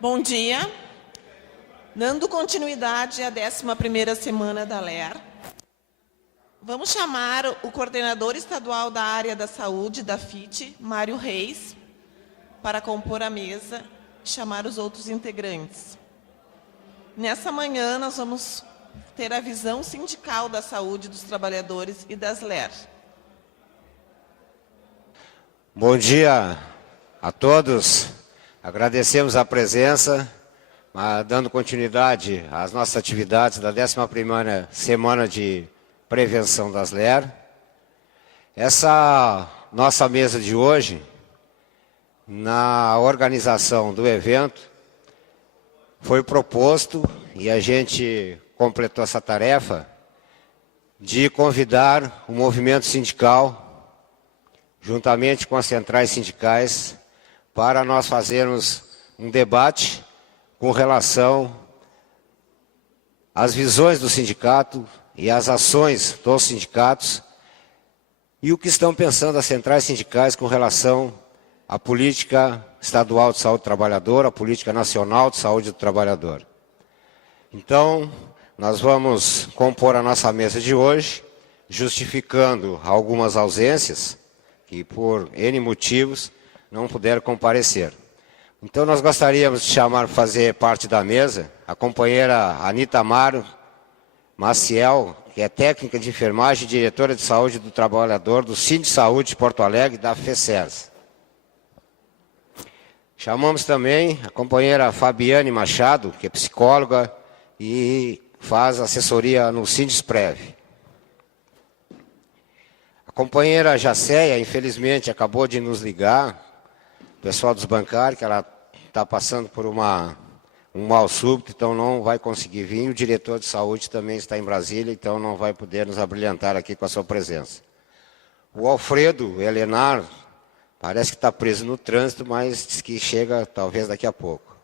Bom dia. Dando continuidade à 11ª semana da LER, vamos chamar o coordenador estadual da área da saúde, da FIT, Mário Reis, para compor a mesa e chamar os outros integrantes. Nessa manhã, nós vamos ter a visão sindical da saúde dos trabalhadores e das LER. Bom dia a todos. Agradecemos a presença, dando continuidade às nossas atividades da 11ª semana de prevenção das LER. Essa nossa mesa de hoje, na organização do evento, foi proposto, e a gente completou essa tarefa, de convidar o movimento sindical, juntamente com as centrais sindicais, para nós fazermos um debate com relação às visões do sindicato e às ações dos sindicatos e o que estão pensando as centrais sindicais com relação à política estadual de saúde do trabalhador, à política nacional de saúde do trabalhador. Então, nós vamos compor a nossa mesa de hoje, justificando algumas ausências que, por N motivos, não puderam comparecer. Então, nós gostaríamos de chamar para fazer parte da mesa a companheira Anita Amaro Maciel, que é técnica de enfermagem e diretora de saúde do trabalhador do Sindisaúde de Porto Alegre, da FECES. Chamamos também a companheira Fabiane Machado, que é psicóloga e faz assessoria no Sindisprev. A companheira Jacéia, infelizmente, acabou de nos ligar, o pessoal dos bancários, que ela está passando por um mal súbito, então não vai conseguir vir. O diretor de saúde também está em Brasília, então não vai poder nos abrilhantar aqui com a sua presença. O Alfredo Helenar parece que está preso no trânsito, mas diz que chega talvez daqui a pouco.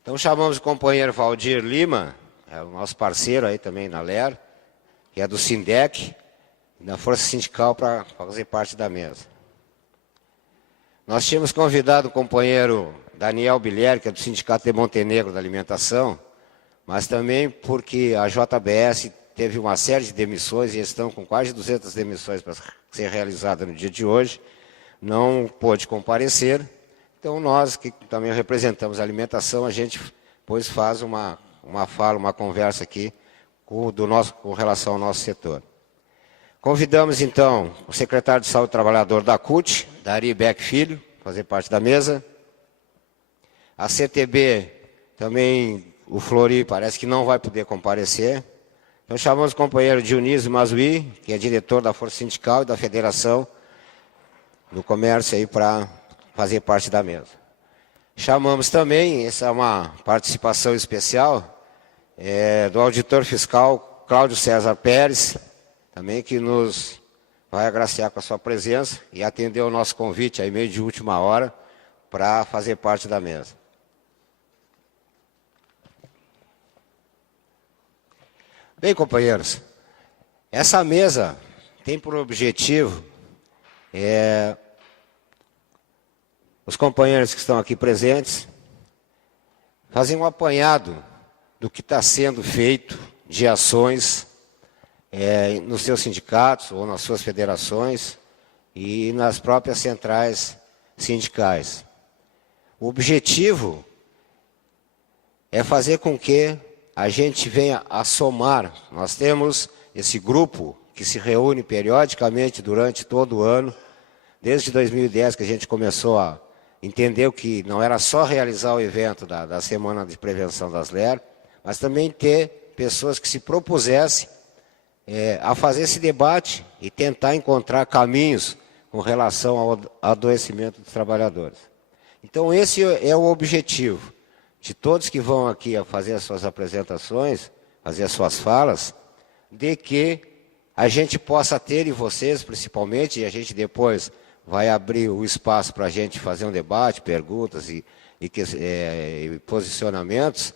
Então chamamos o companheiro Valdir Lima, é o nosso parceiro aí também na LER, que é do Sindec, da Força Sindical, para fazer parte da mesa. Nós tínhamos convidado o companheiro Daniel Bilier, que é do Sindicato de Montenegro da Alimentação, mas também porque a JBS teve uma série de demissões e estão com quase 200 demissões para ser realizada no dia de hoje, não pôde comparecer. Então nós, que também representamos a alimentação, a gente depois faz uma fala, uma conversa aqui com relação ao nosso setor. Convidamos, então, o secretário de Saúde do Trabalhador da CUT, Dari Beck Filho, fazer parte da mesa. A CTB, também, o Flori, parece que não vai poder comparecer. Então, chamamos o companheiro Dionísio Mazui, que é diretor da Força Sindical e da Federação do Comércio, aí para fazer parte da mesa. Chamamos também, essa é uma participação especial, do auditor fiscal Cláudio César Pérez, também que nos vai agraciar com a sua presença e atender o nosso convite aí meio de última hora para fazer parte da mesa. Bem, companheiros, essa mesa tem por objetivo os companheiros que estão aqui presentes fazer um apanhado do que está sendo feito de ações nos seus sindicatos ou nas suas federações e nas próprias centrais sindicais. O objetivo é fazer com que a gente venha a somar. Nós temos esse grupo que se reúne periodicamente durante todo o ano, desde 2010 que a gente começou a entender que não era só realizar o evento da Semana de Prevenção das LER, mas também ter pessoas que se propusessem a fazer esse debate e tentar encontrar caminhos com relação ao adoecimento dos trabalhadores. Então, esse é o objetivo de todos que vão aqui a fazer as suas apresentações, fazer as suas falas, de que a gente possa ter, e vocês principalmente, e a gente depois vai abrir o espaço para a gente fazer um debate, perguntas e posicionamentos,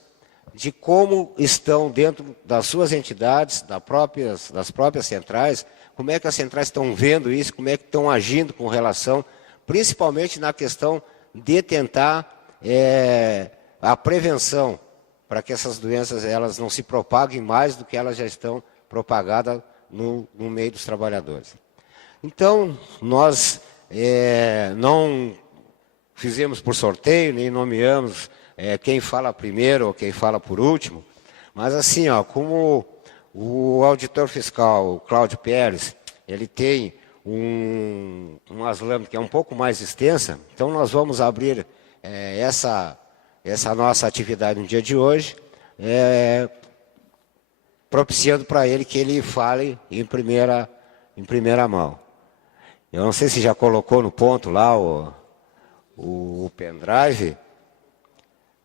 de como estão dentro das suas entidades, das próprias centrais, como é que as centrais estão vendo isso, como é que estão agindo com relação, principalmente na questão de tentar a prevenção, para que essas doenças elas não se propaguem mais do que elas já estão propagadas no meio dos trabalhadores. Então, nós não fizemos por sorteio, nem nomeamos quem fala primeiro ou quem fala por último, mas assim, como o auditor fiscal, o Cláudio Pérez, ele tem umas lâminas que é um pouco mais extensa, então nós vamos abrir essa nossa atividade no dia de hoje, propiciando para ele que ele fale em primeira mão. Eu não sei se já colocou no ponto lá o pendrive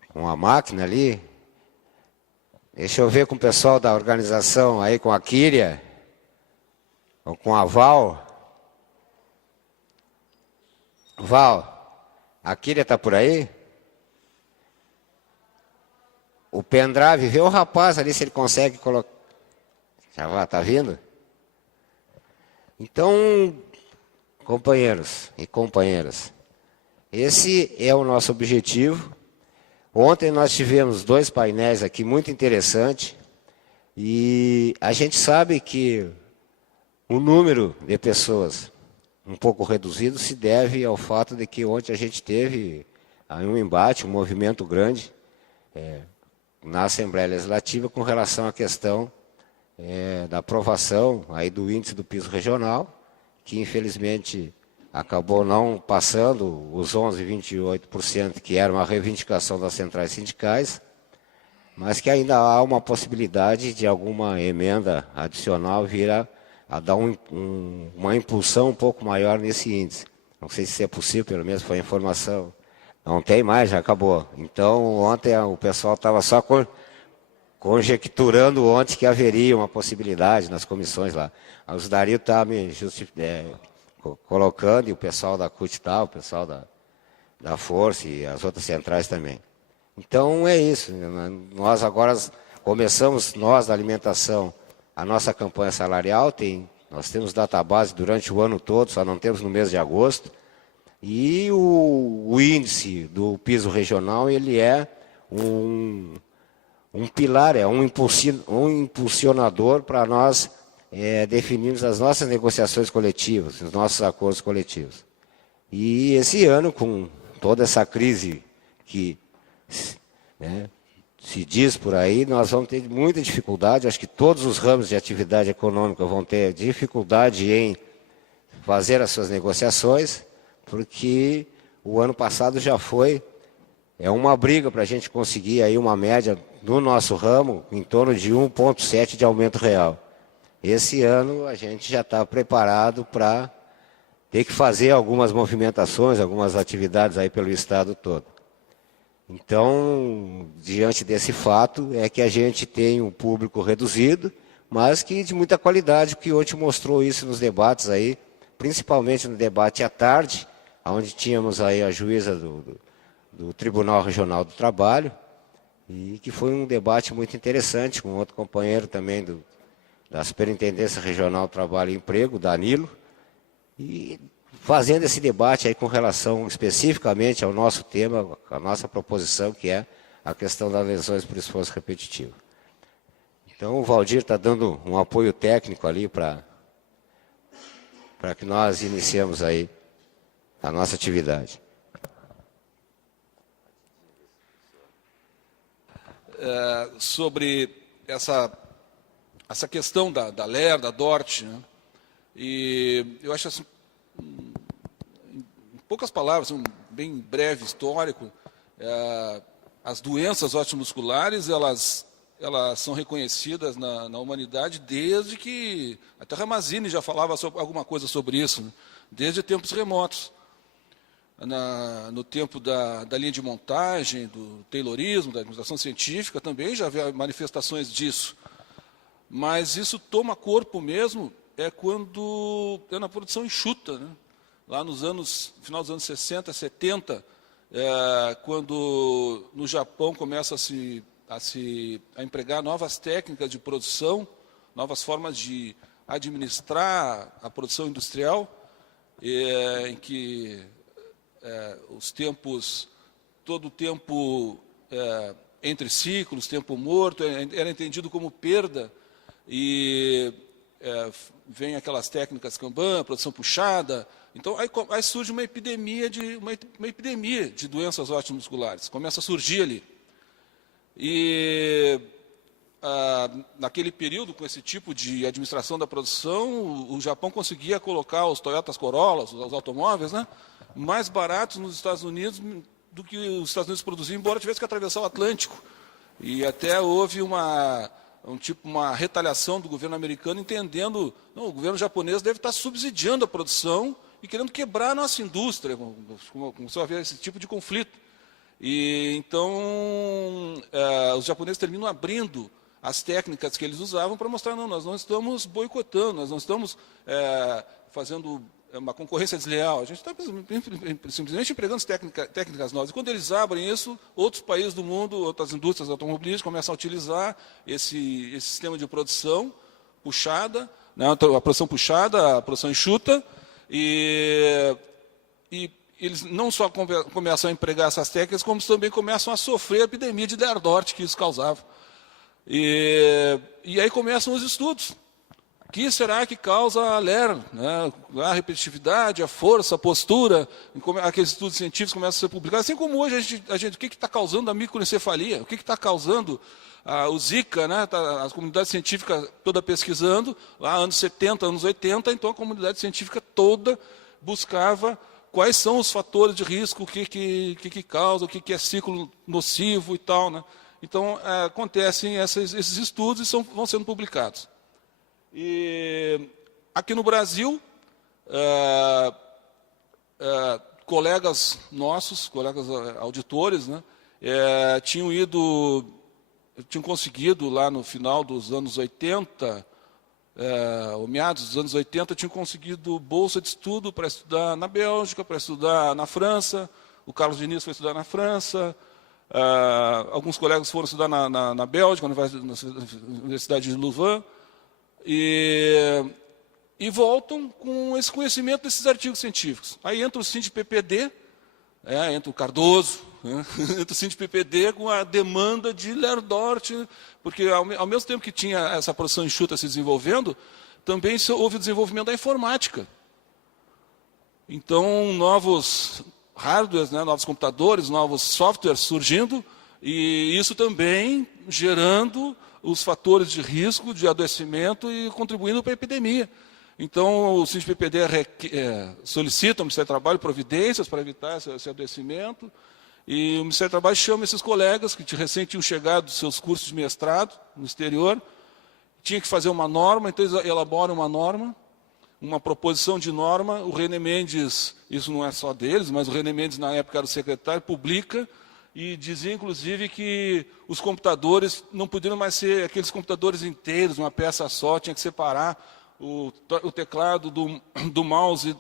com a máquina ali. Deixa eu ver com o pessoal da organização aí, com a Kíria, ou com a Val. Val, a Kíria está por aí? O pendrive, vê o rapaz ali se ele consegue colocar. Já está vindo? Então, companheiros e companheiras, esse é o nosso objetivo. Ontem nós tivemos 2 painéis aqui muito interessantes e a gente sabe que o número de pessoas um pouco reduzido se deve ao fato de que ontem a gente teve um embate, um movimento grande na Assembleia Legislativa com relação à questão da aprovação aí do índice do piso regional, que infelizmente acabou não passando os 11,28%, que era uma reivindicação das centrais sindicais, mas que ainda há uma possibilidade de alguma emenda adicional vir a dar uma impulsão um pouco maior nesse índice. Não sei se é possível, pelo menos foi a informação. Não tem mais, já acabou. Então, ontem o pessoal estava só conjecturando ontem que haveria uma possibilidade nas comissões lá. O Dario está me colocando, e o pessoal da CUT tal, o pessoal da Força e as outras centrais também. Então é isso, nós agora começamos, nós da alimentação, a nossa campanha salarial, nós temos database durante o ano todo, só não temos no mês de agosto, e o índice do piso regional, ele é um pilar, um impulsionador para nós definirmos as nossas negociações coletivas, os nossos acordos coletivos. E esse ano, com toda essa crise que se diz por aí, nós vamos ter muita dificuldade, acho que todos os ramos de atividade econômica vão ter dificuldade em fazer as suas negociações, porque o ano passado já foi uma briga para a gente conseguir aí uma média no nosso ramo em torno de 1,7 de aumento real. Esse ano a gente já está preparado para ter que fazer algumas movimentações, algumas atividades aí pelo estado todo. Então, diante desse fato, é que a gente tem um público reduzido, mas que de muita qualidade, que ontem mostrou isso nos debates aí, principalmente no debate à tarde, onde tínhamos aí a juíza do Tribunal Regional do Trabalho, e que foi um debate muito interessante, com outro companheiro também da Superintendência Regional do Trabalho e Emprego, Danilo, e fazendo esse debate aí com relação especificamente ao nosso tema, a nossa proposição, que é a questão das lesões por esforço repetitivo. Então, o Valdir está dando um apoio técnico ali para que nós iniciemos aí a nossa atividade. Sobre essa questão da LER, da DORT, né? E eu acho assim, em poucas palavras, um bem breve histórico, as doenças osteomusculares, elas são reconhecidas na humanidade desde que até Ramazzini já falava alguma coisa sobre isso, né? Desde tempos remotos. No tempo da linha de montagem, do Taylorismo, da administração científica, também já havia manifestações disso. Mas isso toma corpo mesmo quando é na produção enxuta, né? Lá no final dos anos 60, 70, quando no Japão começa a empregar novas técnicas de produção, novas formas de administrar a produção industrial, em que todo o tempo entre ciclos, tempo morto, era entendido como perda, e vem aquelas técnicas Kanban, produção puxada. Então, aí surge uma epidemia de doenças osteomusculares, começa a surgir ali. E naquele período, com esse tipo de administração da produção, o Japão conseguia colocar os Toyotas Corollas, os automóveis, né, mais baratos nos Estados Unidos do que os Estados Unidos produziam, embora tivesse que atravessar o Atlântico. E até houve uma retaliação do governo americano, entendendo, não, o governo japonês deve estar subsidiando a produção e querendo quebrar a nossa indústria. Começou a haver esse tipo de conflito. E então os japoneses terminam abrindo as técnicas que eles usavam para mostrar, não, nós não estamos boicotando, nós não estamos fazendo uma concorrência desleal, a gente está simplesmente empregando técnicas novas. E quando eles abrem isso, outros países do mundo, outras indústrias automobilísticas começam a utilizar esse sistema de produção puxada, né, a produção puxada, a produção enxuta, e eles não só começam a empregar essas técnicas, como também começam a sofrer a epidemia de Lerdort que isso causava. E aí começam os estudos. O que será que causa a LER? Né? A repetitividade, a força, a postura, aqueles estudos científicos começam a ser publicados. Assim como hoje, o que está causando a microencefalia? O que está causando o Zika? Né? A comunidade científica toda pesquisando, lá anos 70, anos 80, então a comunidade científica toda buscava quais são os fatores de risco, o que causa, o que é ciclo nocivo e tal. Né? Então, acontecem esses estudos e vão sendo publicados. E aqui no Brasil, colegas nossos, colegas auditores, né, tinham conseguido lá no final dos anos 80, ou meados dos anos 80, tinham conseguido bolsa de estudo para estudar na Bélgica, para estudar na França. O Carlos Diniz foi estudar na França. Alguns colegas foram estudar na Bélgica, na Universidade de Louvain. E voltam com esse conhecimento desses artigos científicos. Aí entra o SINDPPD, entra o Cardoso, né? Entra o SINDPPD com a demanda de Lerdort, porque ao mesmo tempo que tinha essa produção enxuta se desenvolvendo, também houve o desenvolvimento da informática. Então, novos hardwares, né, novos computadores, novos softwares surgindo, e isso também gerando os fatores de risco, de adoecimento e contribuindo para a epidemia. Então, o SINDPPD solicita ao Ministério do Trabalho providências para evitar esse adoecimento, e o Ministério do Trabalho chama esses colegas que recém tinham chegado dos seus cursos de mestrado no exterior, tinha que fazer uma norma, então eles elaboram uma norma, uma proposição de norma, o René Mendes, isso não é só deles, mas o René Mendes, na época, era o secretário, publica, e dizia, inclusive, que os computadores não poderiam mais ser aqueles computadores inteiros, uma peça só, tinha que separar o teclado do mouse,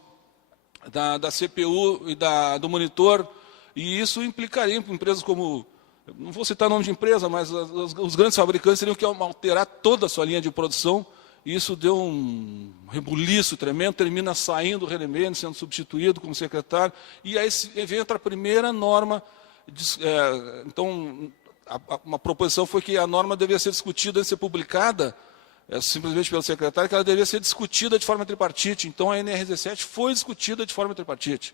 da CPU e do monitor, e isso implicaria em empresas como, não vou citar nome de empresa, mas os grandes fabricantes teriam que alterar toda a sua linha de produção, e isso deu um rebuliço tremendo, termina saindo o René Mendes, sendo substituído como secretário, e aí entra a primeira norma. Então, uma proposição foi que a norma devia ser discutida antes de ser publicada, simplesmente pelo secretário, que ela devia ser discutida de forma tripartite. Então, a NR17 foi discutida de forma tripartite.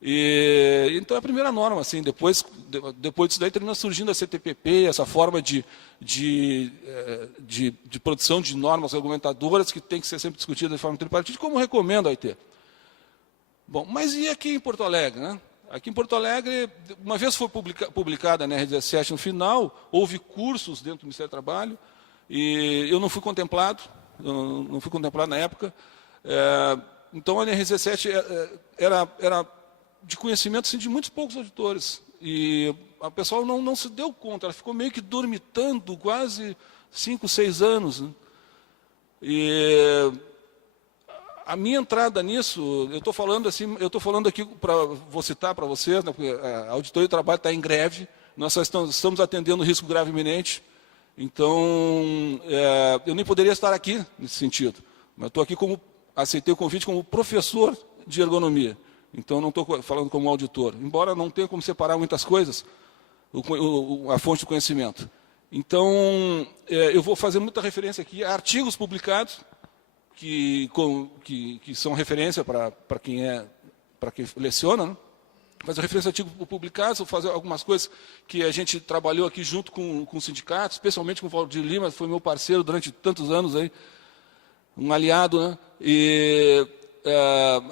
Então, é a primeira norma. Assim, depois disso daí, termina surgindo a CTPP, essa forma de produção de normas regulamentadoras que tem que ser sempre discutida de forma tripartite, como recomenda a OIT. Bom, mas e aqui em Porto Alegre, né? Aqui em Porto Alegre, uma vez foi publicada a NR17 no final, houve cursos dentro do Ministério do Trabalho, e eu não fui contemplado na época. Então, a NR17 era de conhecimento assim, de muitos poucos auditores, e a pessoa não se deu conta, ela ficou meio que dormitando quase 5, 6 anos. Né? A minha entrada nisso, eu estou falando aqui, vou citar para vocês, né, porque a Auditoria do Trabalho está em greve, nós só estamos atendendo o risco grave iminente, então eu nem poderia estar aqui nesse sentido, mas eu estou aqui aceitei o convite como professor de ergonomia, então não estou falando como auditor, embora não tenha como separar muitas coisas, a fonte do conhecimento. Então, eu vou fazer muita referência aqui a artigos publicados, que são referência para quem leciona, né? Fazer referência a artigos publicados, vou fazer algumas coisas que a gente trabalhou aqui junto com sindicatos, especialmente com o Valdir Lima, foi meu parceiro durante tantos anos, aí, um aliado, né? E,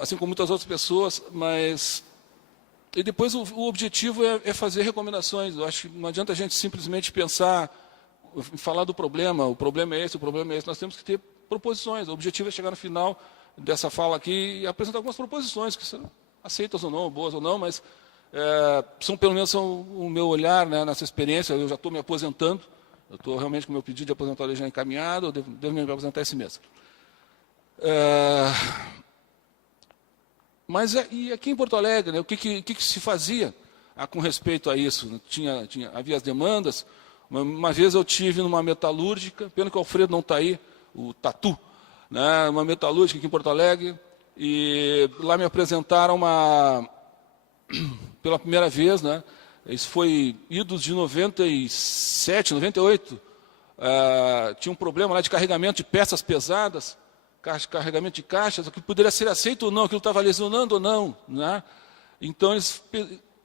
assim como muitas outras pessoas, mas... E depois o objetivo é fazer recomendações. Eu acho que não adianta a gente simplesmente pensar, falar do problema, o problema é esse, o problema é esse. Nós temos que ter proposições. O objetivo é chegar no final dessa fala aqui e apresentar algumas proposições, que são aceitas ou não, boas ou não, mas pelo menos são o meu olhar, né, nessa experiência. Eu já estou me aposentando, eu estou realmente com o meu pedido de aposentadoria já encaminhado, eu devo me aposentar esse mês. Mas e aqui em Porto Alegre, né, o que se fazia com respeito a isso? Havia as demandas. Uma vez eu tive numa metalúrgica, pena que o Alfredo não está aí, o Tatu, né, uma metalúrgica aqui em Porto Alegre, e lá me apresentaram pela primeira vez, né, isso foi idos de 97, 98, tinha um problema lá de carregamento de peças pesadas, carregamento de caixas, aquilo poderia ser aceito ou não, aquilo estava lesionando ou não, né? Então eles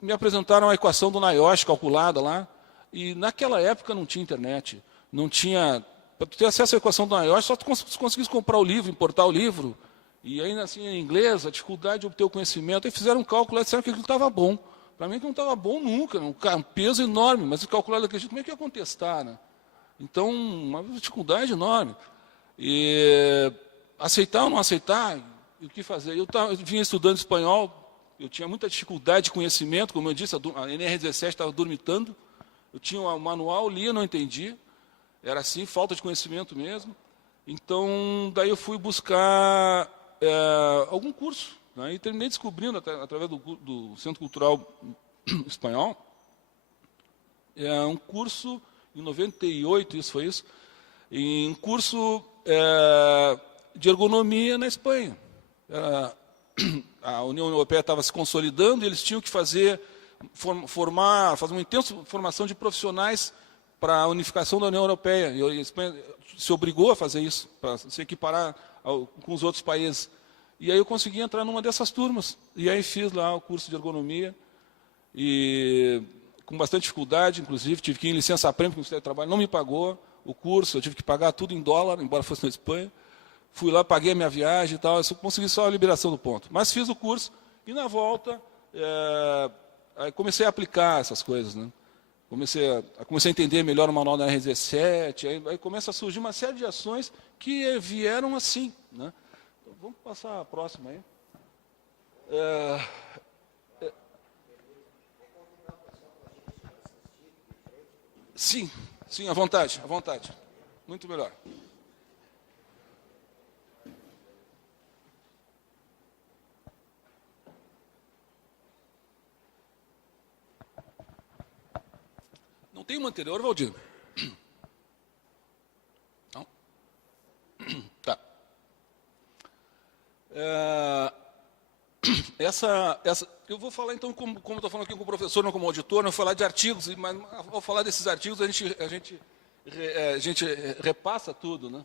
me apresentaram a equação do NIOSH calculada lá, e naquela época não tinha internet, não tinha, para ter acesso à equação do NIOSH, só tu conseguisse comprar o livro, importar o livro, e ainda assim em inglês, a dificuldade de obter o conhecimento, aí fizeram um cálculo e disseram que aquilo estava bom. Para mim que não estava bom nunca, um peso enorme, mas calculado daquele jeito, como é que ia contestar, né? Então, uma dificuldade enorme. E aceitar ou não aceitar, o que fazer? Eu vinha estudando espanhol, eu tinha muita dificuldade de conhecimento, como eu disse, a NR17 estava dormitando, eu tinha o manual, lia, não entendia, era assim, falta de conhecimento mesmo. Então, daí eu fui buscar algum curso, né, e terminei descobrindo, através do Centro Cultural Espanhol, um curso, em 98, isso foi isso, um curso de ergonomia na Espanha. A União Europeia estava se consolidando e eles tinham que fazer uma intensa formação de profissionais para a unificação da União Europeia. E a Espanha se obrigou a fazer isso, para se equiparar com os outros países. E aí eu consegui entrar numa dessas turmas. E aí fiz lá o curso de ergonomia, e com bastante dificuldade, inclusive, tive que ir em licença-prêmio, porque o Ministério do Trabalho não me pagou o curso, eu tive que pagar tudo em dólar, embora fosse na Espanha. Fui lá, paguei a minha viagem e tal, eu consegui só a liberação do ponto. Mas fiz o curso e, na volta, aí comecei a aplicar essas coisas, né? Comecei a entender melhor o manual da R17, aí começa a surgir uma série de ações que vieram assim, né? Então, vamos passar a próxima aí. Sim, à vontade, à vontade. Muito melhor. Não tem uma anterior, Valdir? Não? Tá. Eu vou falar, então, como estou falando aqui com o professor, não como auditor, não vou falar de artigos, mas ao falar desses artigos, a gente repassa tudo, né?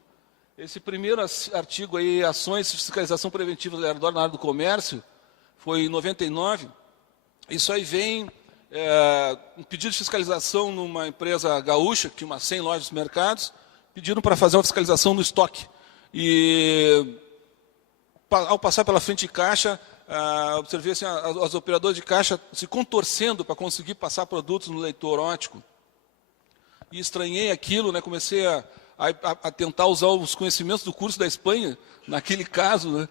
Esse primeiro artigo aí, Ações de Fiscalização Preventiva Aleatória na área do comércio, foi em 99. Isso aí vem um pedido de fiscalização numa empresa gaúcha, que tinha umas 100 lojas nos mercados, pediram para fazer uma fiscalização no estoque. E, ao passar pela frente de caixa, observei assim, as operadoras de caixa se contorcendo para conseguir passar produtos no leitor óptico. E estranhei aquilo, né? Comecei a tentar usar os conhecimentos do curso da Espanha, naquele caso, né?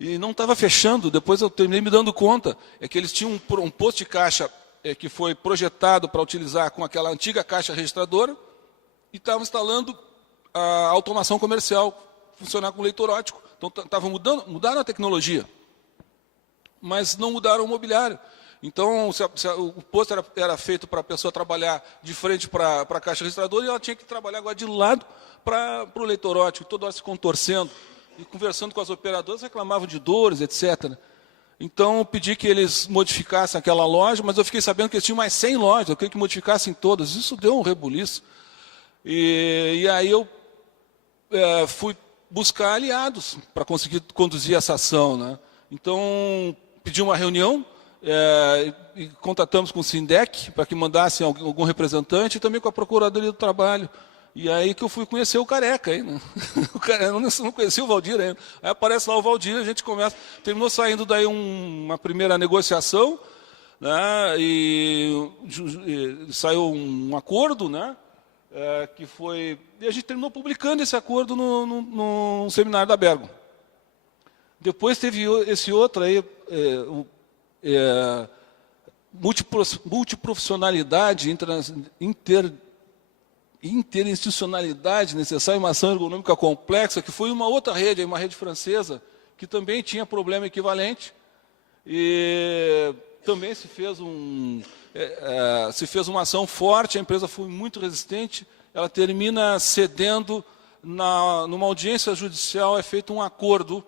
E não estava fechando. Depois eu terminei me dando conta, que eles tinham um posto de caixa que foi projetado para utilizar com aquela antiga caixa registradora, e estavam instalando a automação comercial, funcionar com leitor óptico. Então, mudaram a tecnologia, mas não mudaram o mobiliário. Então, o posto era feito para a pessoa trabalhar de frente para a caixa registradora, e ela tinha que trabalhar agora de lado para o leitor óptico, toda hora se contorcendo, e conversando com as operadoras, reclamavam de dores, etc. Então, eu pedi que eles modificassem aquela loja, mas eu fiquei sabendo que eles tinham mais 100 lojas, eu queria que modificassem todas. Isso deu um rebuliço. E aí eu fui buscar aliados para conseguir conduzir essa ação, né? Então, pedi uma reunião, e contatamos com o Sindec para que mandassem algum representante, e também com a Procuradoria do Trabalho. E aí que eu fui conhecer o Careca. Aí, né? Eu não conhecia o Valdir ainda. Aí aparece lá o Valdir, a gente começa. Terminou saindo daí uma primeira negociação, né? E saiu um acordo, né? Que foi... E a gente terminou publicando esse acordo no seminário da Bergo. Depois teve esse outro aí, multiprofissionalidade, interinstitucionalidade necessária, uma ação ergonômica complexa, que foi uma outra rede, uma rede francesa, que também tinha problema equivalente, e também se fez uma ação forte, a empresa foi muito resistente, ela termina cedendo, numa audiência judicial é feito um acordo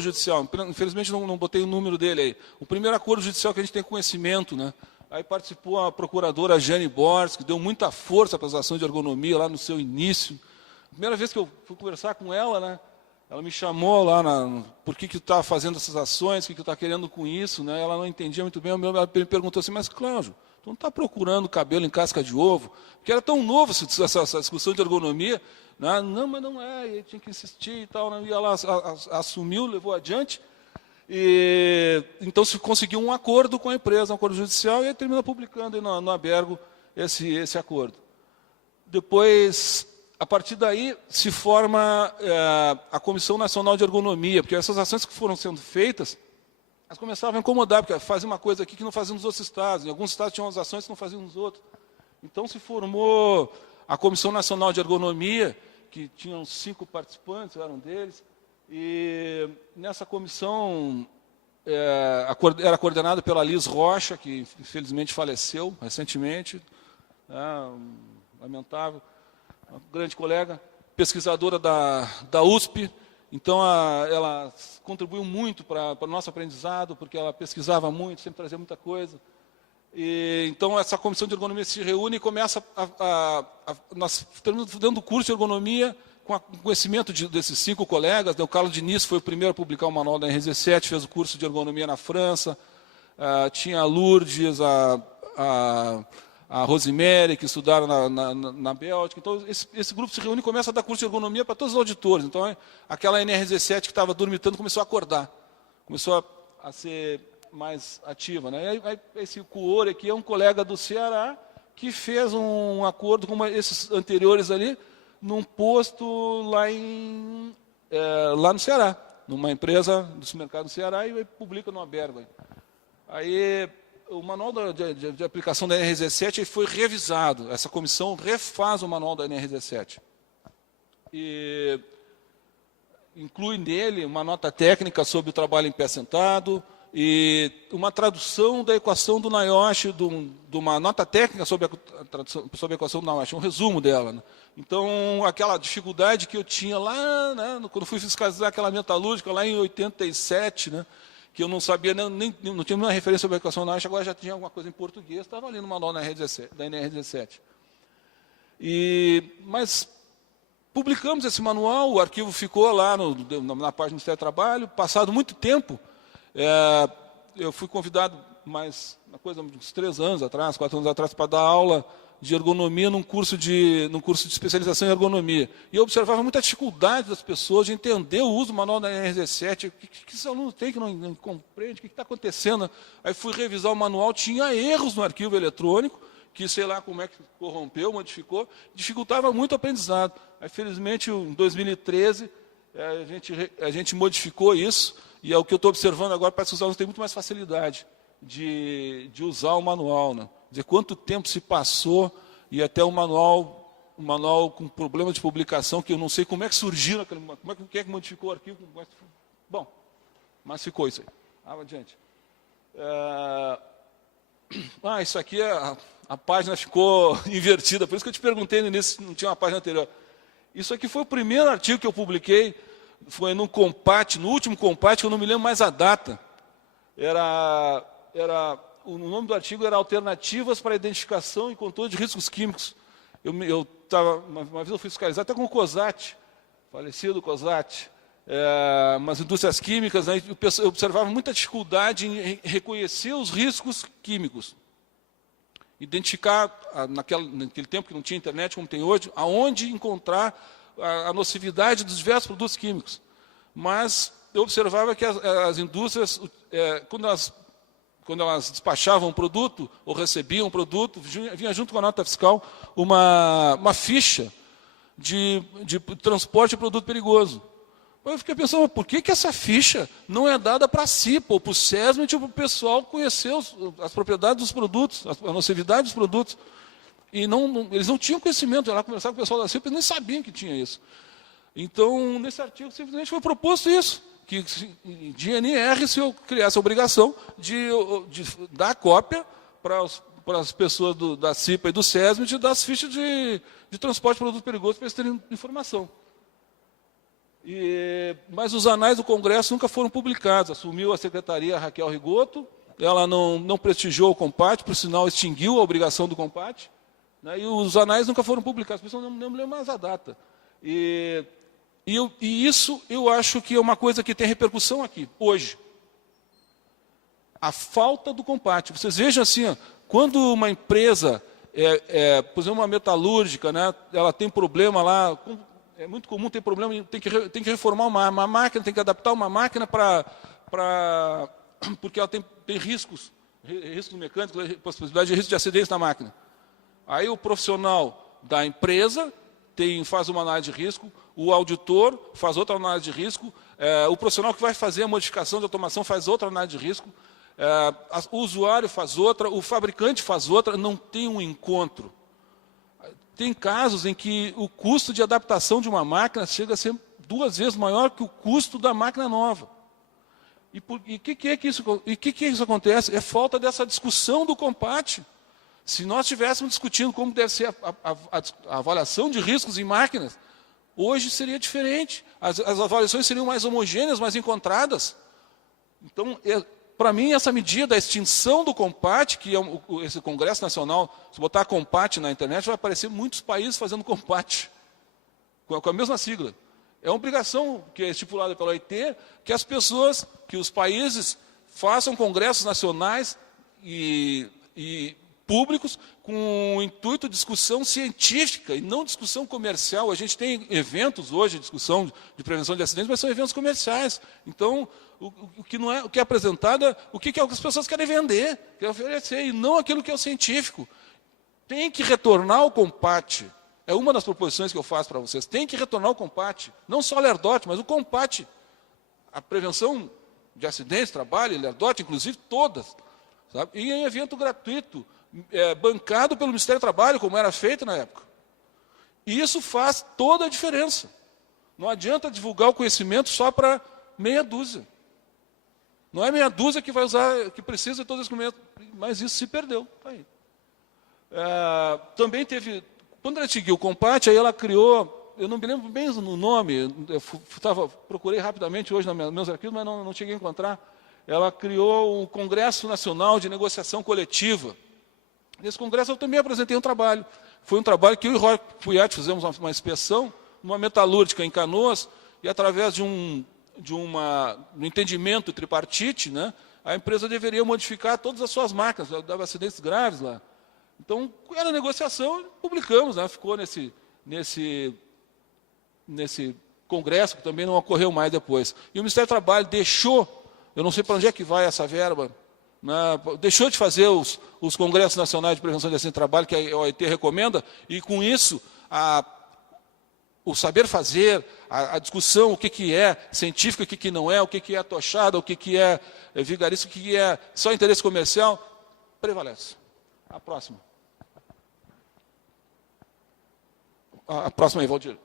judicial, infelizmente não botei o número dele aí, o primeiro acordo judicial que a gente tem conhecimento, né? Aí participou a procuradora Jane Borges, que deu muita força para as ações de ergonomia lá no seu início. Primeira vez que eu fui conversar com ela, né? Ela me chamou lá, por que tu está fazendo essas ações, o que tu está querendo com isso, né? Ela não entendia muito bem, ela me perguntou assim, mas Cláudio, tu não está procurando cabelo em casca de ovo? Porque era tão novo essa discussão de ergonomia, né? Não, mas não é, e tinha que insistir e tal, né? E ela assumiu, levou adiante. E, então se conseguiu um acordo com a empresa, um acordo judicial, e aí termina publicando aí no Abergo esse acordo. Depois, a partir daí, se forma a Comissão Nacional de Ergonomia, porque essas ações que foram sendo feitas, elas começavam a incomodar, porque fazia uma coisa aqui que não faziam nos outros estados, em alguns estados tinham as ações que não faziam nos outros. Então se formou a Comissão Nacional de Ergonomia, que tinham 5 participantes, eu era um deles, e nessa comissão era coordenada pela Liz Rocha, que infelizmente faleceu recentemente, lamentável, uma grande colega, pesquisadora da USP. Então ela contribuiu muito para o nosso aprendizado, porque ela pesquisava muito, sempre trazia muita coisa. E, então essa comissão de ergonomia se reúne e começa nós estamos dando curso de ergonomia com o conhecimento desses 5 colegas. O Carlos Diniz foi o primeiro a publicar o manual da RZ7, fez o curso de ergonomia na França. Tinha a Lourdes, a Rosemary, que estudaram na Bélgica. Então, esse grupo se reúne e começa a dar curso de ergonomia para todos os auditores. Então, aquela NRZ7 que estava dormitando começou a acordar, começou a ser mais ativa, né? E aí, esse Cuore aqui é um colega do Ceará que fez um acordo com esses anteriores ali, num posto lá no Ceará, numa empresa do supermercado do Ceará, e publica no Abergo. Aí o manual de aplicação da NRZ7 foi revisado. Essa comissão refaz o manual da NRZ7. E inclui nele uma nota técnica sobre o trabalho em pé sentado e uma tradução da equação do NIOSH, de uma nota técnica sobre a equação do NIOSH, um resumo dela, né? Então, aquela dificuldade que eu tinha lá, né, quando fui fiscalizar aquela metalúrgica lá em 87, né, que eu não sabia, não tinha nenhuma referência sobre a equação do NIOSH, agora já tinha alguma coisa em português, estava ali no manual da NR17. Mas publicamos esse manual, o arquivo ficou lá na página do Ministério do Trabalho. Passado muito tempo, eu fui convidado, uma coisa uns 3 anos atrás, 4 anos atrás, para dar aula de ergonomia num curso de especialização em ergonomia. E eu observava muita dificuldade das pessoas de entender o uso do manual da NRZ7. O que esse aluno tem que não compreende? O que está acontecendo? Aí fui revisar o manual, tinha erros no arquivo eletrônico, que sei lá como é que corrompeu, modificou, dificultava muito o aprendizado. Aí, felizmente, em 2013, a gente modificou isso, e é o que eu estou observando agora, parece que os alunos têm muito mais facilidade de usar o manual, né? Dizer, quanto tempo se passou e até o manual com problema de publicação, que eu não sei como é que surgiu, quem é que modificou o arquivo. Bom, mas ficou isso aí. Adiante. Isso aqui, a página ficou invertida, por isso que eu te perguntei no início se não tinha uma página anterior. Isso aqui foi o primeiro artigo que eu publiquei, foi no último Compat, que eu não me lembro mais a data. O nome do artigo era Alternativas para a Identificação e Controle de Riscos Químicos. Uma vez eu fui fiscalizar até com o COSAT, falecido COSAT, umas indústrias químicas, né, eu observava muita dificuldade em reconhecer os riscos químicos. Identificar, naquele tempo que não tinha internet como tem hoje, aonde encontrar a nocividade dos diversos produtos químicos. Mas eu observava que as indústrias, quando elas despachavam um produto ou recebiam um produto, vinha junto com a nota fiscal uma ficha de transporte de produto perigoso. Eu fiquei pensando, por que essa ficha não é dada para a CIPA ou para o SESMIT ou para o pessoal conhecer as propriedades dos produtos, a nocividade dos produtos? E eles não tinham conhecimento. Eu lá conversava com o pessoal da CIPA e nem sabiam que tinha isso. Então, nesse artigo, simplesmente foi proposto isso, que de NR, se eu criasse a obrigação de dar cópia para as pessoas da CIPA e do SESMIT das fichas de transporte de produto perigoso para eles terem informação. Mas os anais do Congresso nunca foram publicados. Assumiu a secretaria a Raquel Rigoto, ela não prestigiou o COMPAT, por sinal extinguiu a obrigação do COMPAT, né, e os anais nunca foram publicados, por isso eu não me lembro mais a data. E isso eu acho que é uma coisa que tem repercussão aqui, hoje. A falta do COMPAT. Vocês vejam assim, ó, quando uma empresa, por exemplo, uma metalúrgica, né, ela tem problema lá, é muito comum ter problema, tem que reformar uma máquina, tem que adaptar uma máquina porque ela tem riscos mecânicos, possibilidade de risco de acidente na máquina. Aí o profissional da empresa faz uma análise de risco, o auditor faz outra análise de risco, o profissional que vai fazer a modificação de automação faz outra análise de risco, o usuário faz outra, o fabricante faz outra, não tem um encontro. Tem casos em que o custo de adaptação de uma máquina chega a ser 2 vezes maior que o custo da máquina nova. E o que isso acontece? É falta dessa discussão do COMPAT. Se nós estivéssemos discutindo como deve ser a avaliação de riscos em máquinas, hoje seria diferente. As avaliações seriam mais homogêneas, mais encontradas. Então, para mim, essa medida da extinção do COMPAT, que é esse Congresso Nacional, se botar COMPAT na internet, vai aparecer muitos países fazendo COMPAT, com a mesma sigla. É uma obrigação que é estipulada pela OIT, que os países façam congressos nacionais e públicos com o intuito de discussão científica e não discussão comercial. A gente tem eventos hoje de discussão de prevenção de acidentes, mas são eventos comerciais. Então, o que é apresentado é o que as pessoas querem vender, querem oferecer, e não aquilo que é o científico. Tem que retornar ao COMPAT. É uma das proposições que eu faço para vocês. Tem que retornar ao COMPAT. Não só o LERDOT, mas o COMPAT. A prevenção de acidentes, trabalho, LERDOT, inclusive todas. Sabe? E em evento gratuito, bancado pelo Ministério do Trabalho, como era feito na época. E isso faz toda a diferença. Não adianta divulgar o conhecimento só para meia dúzia. Não é meia dúzia que vai usar, que precisa de todos os conhecimentos, mas isso se perdeu. Aí. Também teve, quando ela extinguiu o COMPAT, aí ela criou, eu não me lembro bem o nome, procurei rapidamente hoje nos meus arquivos, mas não cheguei a encontrar. Ela criou o Congresso Nacional de Negociação Coletiva. Nesse congresso eu também apresentei um trabalho. Foi um trabalho que eu e o Roy Puyat fizemos uma inspeção, numa metalúrgica em Canoas, e através de um entendimento tripartite, né, a empresa deveria modificar todas as suas máquinas, dava acidentes graves lá. Então, era negociação, publicamos, né, ficou nesse congresso, que também não ocorreu mais depois. E o Ministério do Trabalho deixou, eu não sei para onde é que vai essa verba, né, deixou de fazer os congressos nacionais de prevenção de acidente de trabalho, que a OIT recomenda, e com isso, o saber fazer, a discussão, o que é científico, o que não é, o que é tochada, o que é vigarista, o que é só interesse comercial, prevalece. A próxima. A próxima aí, Valdir.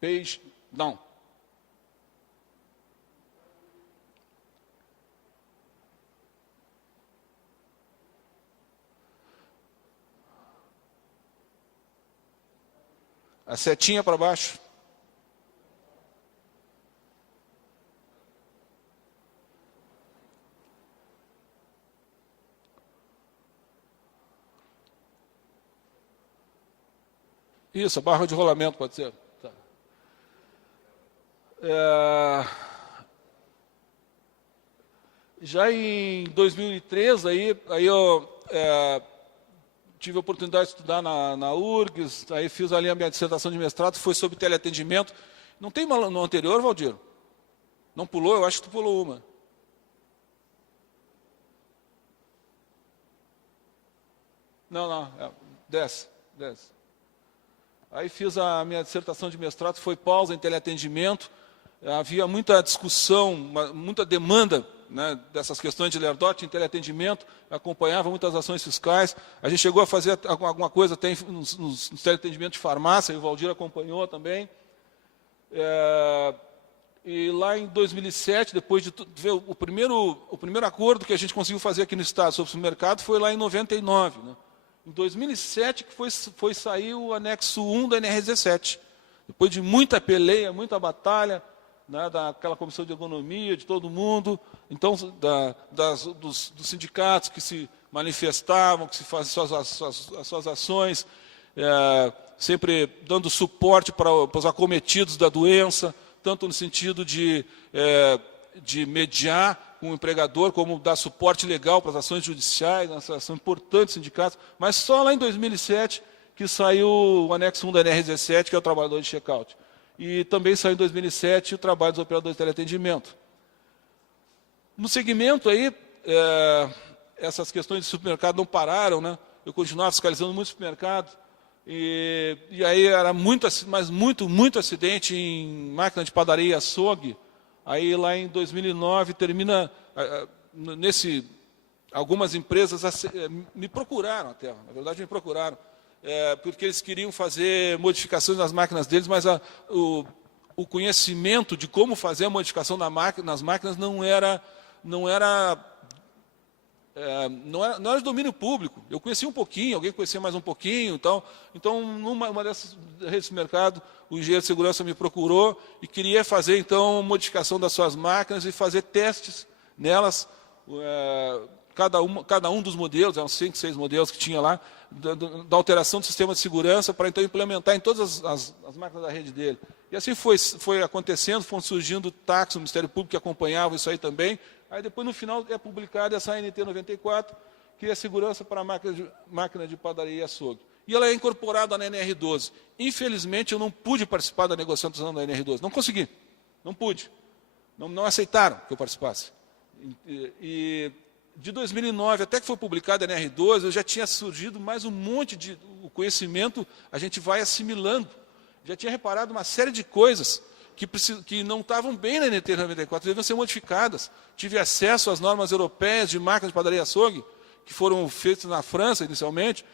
Page down. A setinha para baixo. Isso, a barra de rolamento, pode ser. Tá. Já em 2003, aí eu tive a oportunidade de estudar na URGS, aí fiz ali a minha dissertação de mestrado, foi sobre teleatendimento. Não tem uma no anterior, Valdir? Não pulou? Eu acho que tu pulou uma. Não, desce. Aí fiz a minha dissertação de mestrado, foi pausa em teleatendimento. Havia muita discussão, muita demanda, né, dessas questões de LERDOT em teleatendimento, acompanhava muitas ações fiscais. A gente chegou a fazer alguma coisa até nos teleatendimentos de farmácia, e o Valdir acompanhou também. E lá em 2007, depois de ver o primeiro acordo que a gente conseguiu fazer aqui no Estado sobre o supermercado, foi lá em 99. Né? Em 2007 que foi sair o anexo 1 da NR17. Depois de muita peleia, muita batalha, né, daquela comissão de economia, de todo mundo, então dos sindicatos que se manifestavam, que se faziam as suas ações, sempre dando suporte para os acometidos da doença, tanto no sentido de mediar com o empregador, como dar suporte legal para as ações judiciais, são importantes sindicatos, mas só lá em 2007 que saiu o anexo 1 da NR17, que é o trabalhador de check-out. E também saiu em 2007 o trabalho dos operadores de teleatendimento. No segmento aí, essas questões de supermercado não pararam, né? Eu continuava fiscalizando muito supermercado, e aí era muito acidente em máquina de padaria e açougue. Aí lá em 2009 termina, algumas empresas me procuraram até, na verdade me procuraram, porque eles queriam fazer modificações nas máquinas deles, mas o conhecimento de como fazer a modificação nas máquinas não era de domínio público. Eu conhecia um pouquinho, alguém conhecia mais um pouquinho. Então numa dessas redes de mercado, o engenheiro de segurança me procurou e queria fazer, então, modificação das suas máquinas e fazer testes nelas, cada um dos modelos, eram 5, 6 modelos que tinha lá, da alteração do sistema de segurança para, então, implementar em todas as máquinas da rede dele. E assim foi acontecendo, foram surgindo taxas, o Ministério Público que acompanhava isso aí também. Aí depois, no final, é publicada essa ANT 94, que é a segurança para a máquina de padaria e açougue. E ela é incorporada na NR12. Infelizmente, eu não pude participar da negociação da NR12. Não consegui. Não pude. Não aceitaram que eu participasse. E de 2009 até que foi publicada a NR12, eu já tinha surgido mais um monte de o conhecimento, a gente vai assimilando. Já tinha reparado uma série de coisas que não estavam bem na NT 94, deviam ser modificadas. Tive acesso às normas europeias de máquinas de padaria e açougue, que foram feitas na França inicialmente.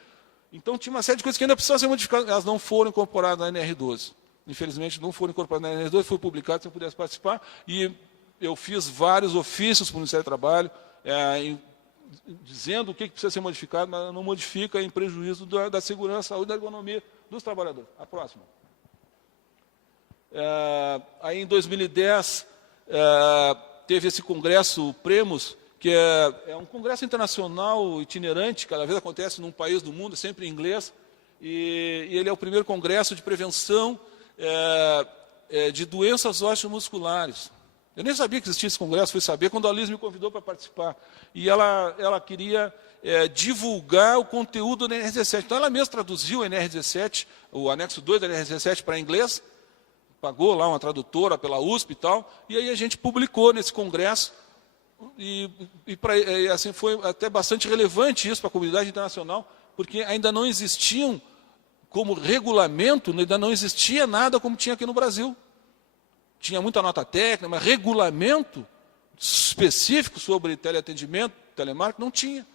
Então tinha uma série de coisas que ainda precisavam ser modificadas, elas não foram incorporadas na NR12. Infelizmente não foram incorporadas na NR12, foi publicado se eu pudesse participar, e eu fiz vários ofícios para o Ministério do Trabalho, dizendo o que precisa ser modificado, mas não modifica em prejuízo da segurança, saúde e da ergonomia dos trabalhadores. A próxima. Aí em 2010 teve esse congresso, o Premos, que é um congresso internacional itinerante, cada vez acontece num país do mundo, sempre em inglês, e ele é o primeiro congresso de prevenção de doenças osteomusculares. Eu nem sabia que existia esse congresso, fui saber quando a Liz me convidou para participar. E ela queria divulgar o conteúdo da NR17. Então ela mesma traduziu a NR17, o anexo 2 da NR17 para inglês, pagou lá uma tradutora pela USP e tal, e aí a gente publicou nesse congresso, e assim foi até bastante relevante isso para a comunidade internacional, porque ainda não existiam, como regulamento, ainda não existia nada como tinha aqui no Brasil. Tinha muita nota técnica, mas regulamento específico sobre teleatendimento, telemarketing, não tinha.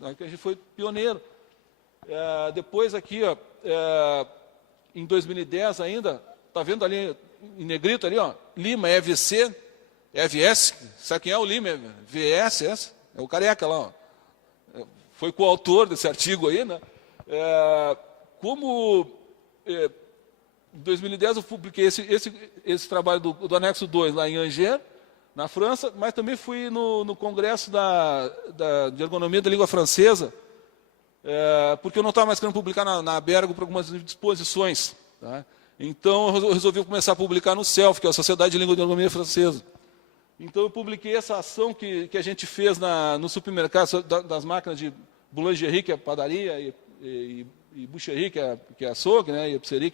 A gente foi pioneiro. Depois aqui, em 2010 ainda, está vendo ali em negrito ali, ó, Lima, EVC, EVS, sabe quem é o Lima? VSS, é o careca lá, ó. Foi coautor desse artigo aí, né? Em 2010 eu publiquei esse trabalho do anexo 2 lá em Angers, na França, mas também fui no congresso de ergonomia da língua francesa, porque eu não estava mais querendo publicar na Abergo para algumas disposições. Tá? Então, eu resolvi começar a publicar no CELF, que é a Sociedade de Língua e Ergonomia Francesa. Então, eu publiquei essa ação que a gente fez no supermercado das máquinas de boulangerie, que é padaria, e boucherie, que é açougue, né, e epicerie,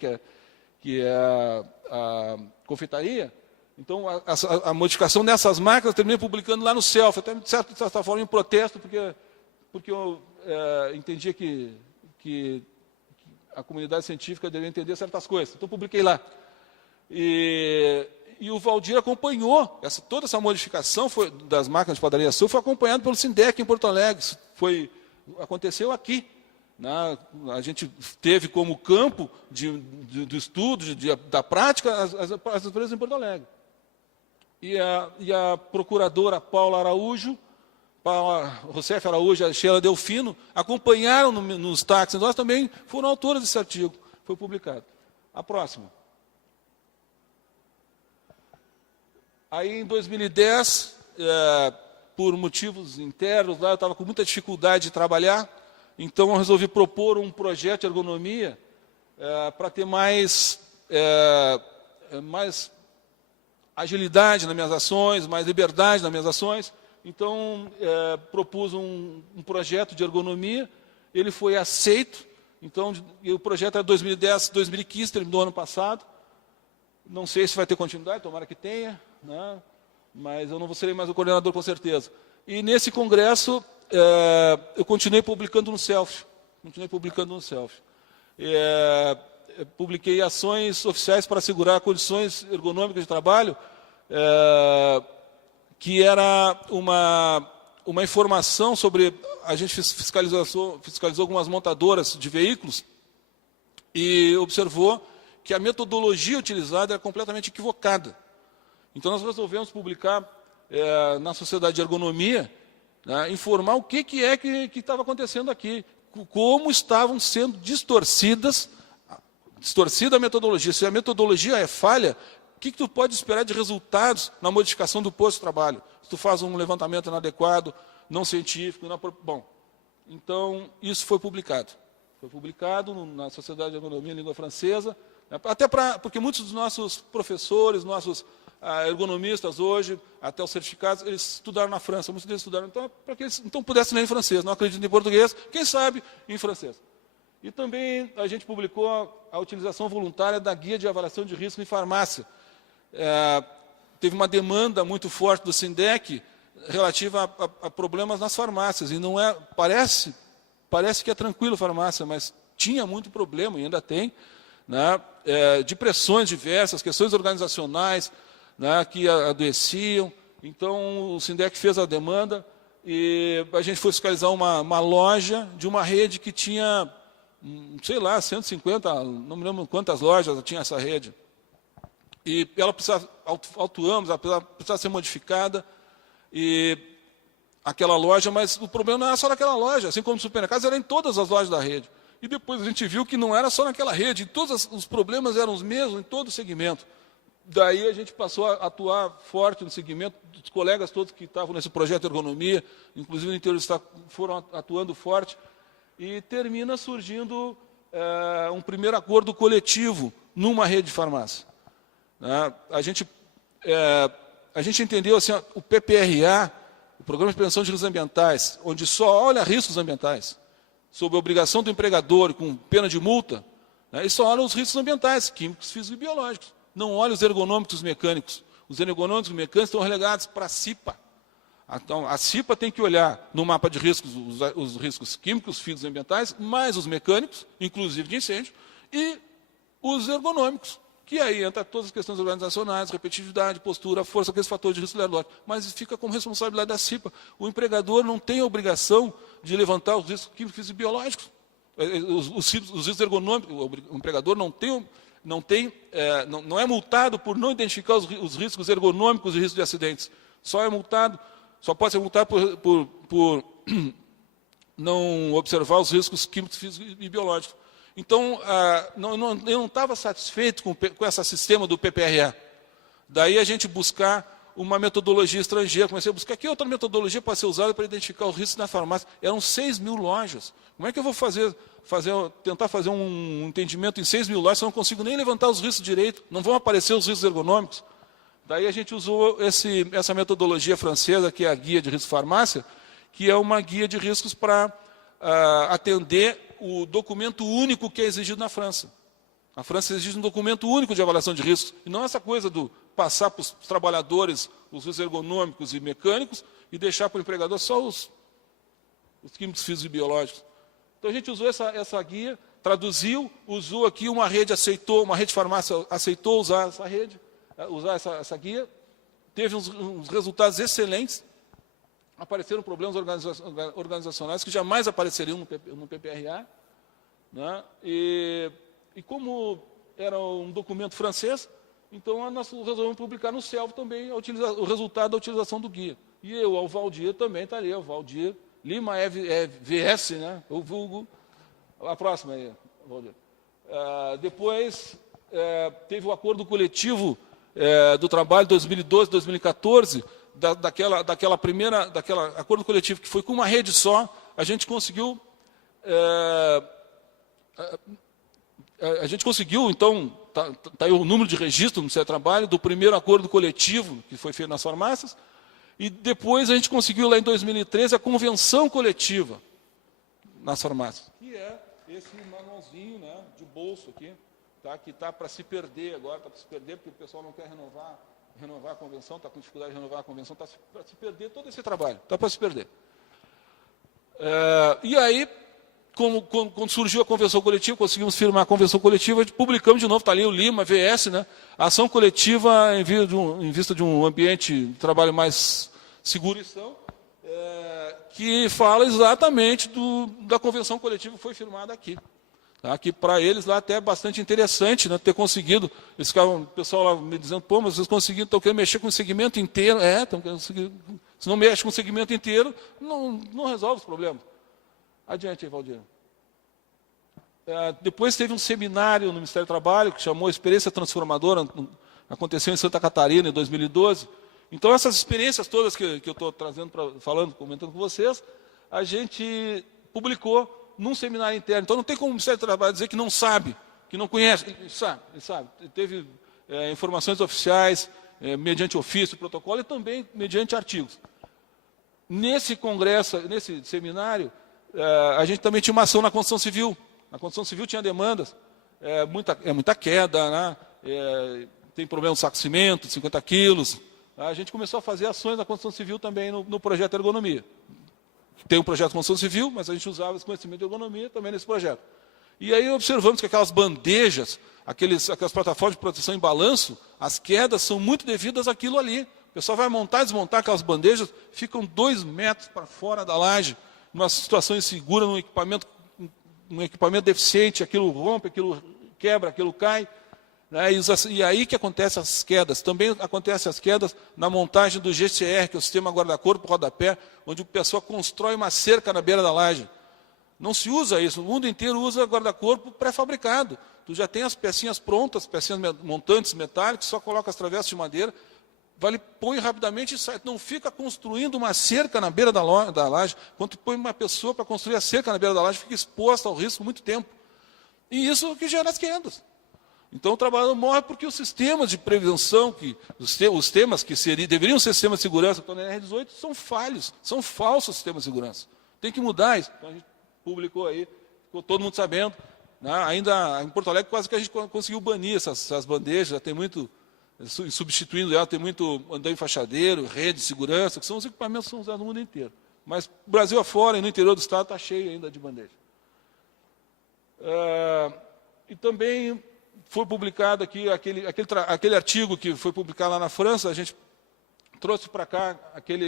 que é a confeitaria. Então, a modificação dessas máquinas eu terminei publicando lá no CELF, até de certa forma em protesto, porque eu entendia que a comunidade científica deveria entender certas coisas. Então, eu publiquei lá. E o Valdir acompanhou toda essa modificação das máquinas de padaria sul, foi acompanhado pelo Sindec em Porto Alegre. Aconteceu aqui. Né? A gente teve como campo do estudo, da prática, as empresas em Porto Alegre. E a procuradora Paula Rousseff Araújo e a Sheila Delfino acompanharam nos táxis. Nós também foram autores desse artigo. Foi publicado. A próxima. Aí, em 2010, por motivos internos, lá eu estava com muita dificuldade de trabalhar, então eu resolvi propor um projeto de ergonomia para ter mais agilidade nas minhas ações, mais liberdade nas minhas ações. Então, propus um projeto de ergonomia, ele foi aceito. Então, o projeto é 2010, 2015, terminou ano passado. Não sei se vai ter continuidade, tomara que tenha, né? Mas eu não serei mais o coordenador com certeza. E nesse congresso, eu continuei publicando no CELF. Publiquei ações oficiais para assegurar condições ergonômicas de trabalho, que era uma informação sobre... A gente fiscalizou algumas montadoras de veículos e observou que a metodologia utilizada era completamente equivocada. Então, nós resolvemos publicar na Sociedade de Ergonomia, né, informar o que estava acontecendo aqui, como estavam sendo distorcida a metodologia. Se a metodologia é falha, o que tu pode esperar de resultados na modificação do posto de trabalho? Se tu faz um levantamento inadequado, não científico... Bom, então, isso foi publicado. Foi publicado na Sociedade de Ergonomia e Língua Francesa, até porque muitos dos nossos professores, nossos ergonomistas hoje, até os certificados, eles estudaram na França, muitos deles estudaram, então, para que eles então pudessem ler em francês, não acreditam em português, quem sabe em francês. E também a gente publicou a utilização voluntária da guia de avaliação de risco em farmácia. Teve uma demanda muito forte do Sindec relativa a problemas nas farmácias, e não é, parece que é tranquilo a farmácia, mas tinha muito problema, e ainda tem, né, de pressões diversas, questões organizacionais, né, que adoeciam. Então, o Sindec fez a demanda e a gente foi fiscalizar uma loja de uma rede que tinha, sei lá, 150, não me lembro quantas lojas tinha essa rede. E ela autuamos, ela precisava ser modificada, e aquela loja, mas o problema não era só naquela loja, assim como os supermercados, era em todas as lojas da rede. E depois a gente viu que não era só naquela rede, todos os problemas eram os mesmos em todo o segmento. Daí a gente passou a atuar forte no segmento, os colegas todos que estavam nesse projeto de ergonomia, inclusive no interior do estado, foram atuando forte, e termina surgindo um primeiro acordo coletivo numa rede de farmácia. A gente entendeu assim, o PPRA, o Programa de Prevenção de Riscos Ambientais, onde só olha riscos ambientais, sob a obrigação do empregador, com pena de multa, né, e só olha os riscos ambientais, químicos, físicos e biológicos. Não olha os ergonômicos mecânicos. Os ergonômicos mecânicos estão relegados para a CIPA. Então, a CIPA tem que olhar no mapa de riscos os riscos químicos, físicos e ambientais, mais os mecânicos, inclusive de incêndio, e os ergonômicos, que aí entra todas as questões organizacionais, repetitividade, postura, força, aqueles fatores de risco aleatório. Mas fica como responsabilidade da CIPA. O empregador não tem a obrigação de levantar os riscos químicos, físicos e biológicos. Os riscos ergonômicos, o empregador não é multado por não identificar os riscos ergonômicos e riscos de acidentes. Só pode ser multado por não observar os riscos químicos, físicos e biológicos. Então, eu não estava satisfeito com esse sistema do PPRA. Daí a gente buscar uma metodologia estrangeira. Comecei a buscar que outra metodologia pode ser usada para identificar os riscos na farmácia. Eram 6 mil lojas. Como é que eu vou tentar fazer um entendimento em 6 mil lojas se eu não consigo nem levantar os riscos direito? Não vão aparecer os riscos ergonômicos? Daí a gente usou essa metodologia francesa, que é a Guia de Risco Farmácia, que é uma guia de riscos para atender o documento único que é exigido na França. A França exige um documento único de avaliação de riscos, e não essa coisa do passar para os trabalhadores os riscos ergonômicos e mecânicos e deixar para o empregador só os químicos, físicos e biológicos. Então a gente usou essa guia, traduziu, usou aqui, uma rede de farmácia aceitou usar essa rede, usar essa guia, teve uns resultados excelentes, apareceram problemas organizacionais que jamais apareceriam no PPRA, né? E como era um documento francês, então nós resolvemos publicar no CELV também o resultado da utilização do guia. E o Valdir também está ali, o Valdir Lima VS, né? O vulgo. A próxima aí, Valdir. Depois teve o acordo coletivo do trabalho 2012-2014, daquela acordo coletivo que foi com uma rede só. A gente conseguiu então, está aí o número de registro no Ministério do Trabalho, do primeiro acordo coletivo que foi feito nas farmácias, e depois a gente conseguiu, lá em 2013, a convenção coletiva nas farmácias, que é esse manualzinho, né, de bolso aqui, tá, que está para se perder agora, está para se perder porque o pessoal não quer renovar a convenção, está com dificuldade de renovar a convenção, está para se perder todo esse trabalho, está para se perder. E aí, quando surgiu a convenção coletiva, conseguimos firmar a convenção coletiva, publicamos de novo, está ali o Lima, VS, né? Ação coletiva em vista de um ambiente de trabalho mais seguro e são, que fala exatamente da convenção coletiva que foi firmada aqui. Tá? Que para eles lá até é bastante interessante, né, ter conseguido. O pessoal lá me dizendo, pô, mas vocês conseguiram, estão querendo mexer com o segmento inteiro. Estão querendo conseguir. Se não mexe com o segmento inteiro, não resolve os problemas. Adiante aí, Valdir. Depois teve um seminário no Ministério do Trabalho, que chamou Experiência Transformadora, aconteceu em Santa Catarina, em 2012. Então, essas experiências todas que eu estou trazendo, comentando com vocês, a gente publicou num seminário interno. Então, não tem como o Ministério do Trabalho dizer que não sabe, que não conhece. Ele sabe. Teve informações oficiais, mediante ofício, protocolo, e também mediante artigos. Nesse congresso, nesse seminário, a gente também tinha uma ação na construção civil. Na construção civil tinha demandas, muita queda, né? Tem problema de saco de cimento, 50 quilos. A gente começou a fazer ações na construção civil também no projeto Ergonomia. Tem um projeto de construção civil, mas a gente usava esse conhecimento de ergonomia também nesse projeto. E aí observamos que aquelas bandejas, aquelas plataformas de proteção em balanço, as quedas são muito devidas àquilo ali. O pessoal vai montar e desmontar aquelas bandejas, ficam 2 metros para fora da laje, numa situação insegura, num equipamento deficiente, aquilo rompe, aquilo quebra, aquilo cai. Né? E aí que acontecem as quedas. Também acontecem as quedas na montagem do GCR, que é o sistema guarda-corpo rodapé, onde o pessoal constrói uma cerca na beira da laje. Não se usa isso, o mundo inteiro usa guarda-corpo pré-fabricado. Tu já tem as pecinhas prontas, pecinhas montantes metálicas, só coloca as travessas de madeira, põe rapidamente e sai. Não fica construindo uma cerca na beira da laje. Quando tu põe uma pessoa para construir a cerca na beira da laje, fica exposta ao risco muito tempo. E isso que gera as quedas. Então o trabalhador morre porque os sistemas de prevenção, os temas que deveriam ser sistemas de segurança, que estão na NR18, são falhos, são falsos sistemas de segurança. Tem que mudar isso. Então a gente publicou aí, ficou todo mundo sabendo. Né? Ainda em Porto Alegre quase que a gente conseguiu banir essas bandejas, já tem muito, substituindo ela, tem muito andaime fachadeiro, rede de segurança, que são os equipamentos que são usados no mundo inteiro. Mas Brasil afora e no interior do estado está cheio ainda de bandeja. E também foi publicado aqui aquele artigo que foi publicado lá na França, a gente trouxe para cá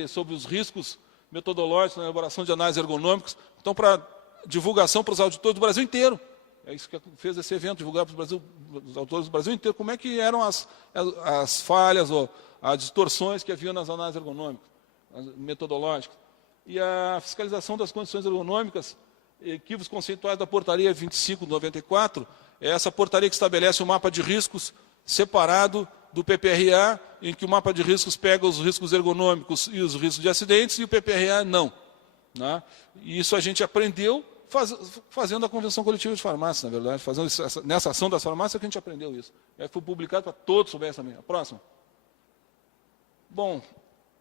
sobre os riscos metodológicos na elaboração de análises ergonômicas, então para divulgação para os auditores do Brasil inteiro. É isso que fez esse evento, divulgar para os autores do Brasil inteiro como é que eram as falhas ou as distorções que havia nas análises ergonômicas, metodológicas. E a fiscalização das condições ergonômicas, equívocos conceituais da portaria 25/94, é essa portaria que estabelece um mapa de riscos separado do PPRA, em que o mapa de riscos pega os riscos ergonômicos e os riscos de acidentes, e o PPRA não. Né? E isso a gente aprendeu fazendo a Convenção Coletiva de Farmácia, na verdade, nessa ação das farmácias que a gente aprendeu isso. Aí foi publicado para todos souberem também. A próxima. Bom,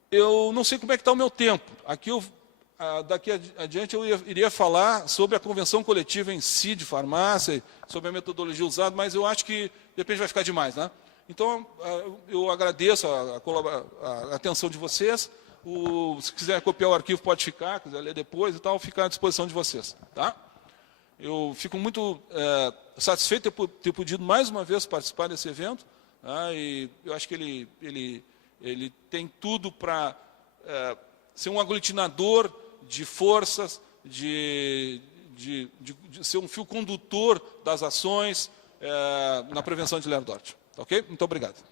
eu não sei como é que está o meu tempo. Aqui daqui adiante eu iria falar sobre a Convenção Coletiva em si de farmácia, sobre a metodologia usada, mas eu acho que, de repente, vai ficar demais. Né? Então, eu agradeço a atenção de vocês. Se quiser copiar o arquivo, pode ficar, quiser ler depois e tal, fica à disposição de vocês. Tá? Eu fico muito satisfeito de ter podido mais uma vez participar desse evento, tá? E eu acho que ele tem tudo para ser um aglutinador de forças, de ser um fio condutor das ações na prevenção de Ler-Dort. Ok? Muito obrigado.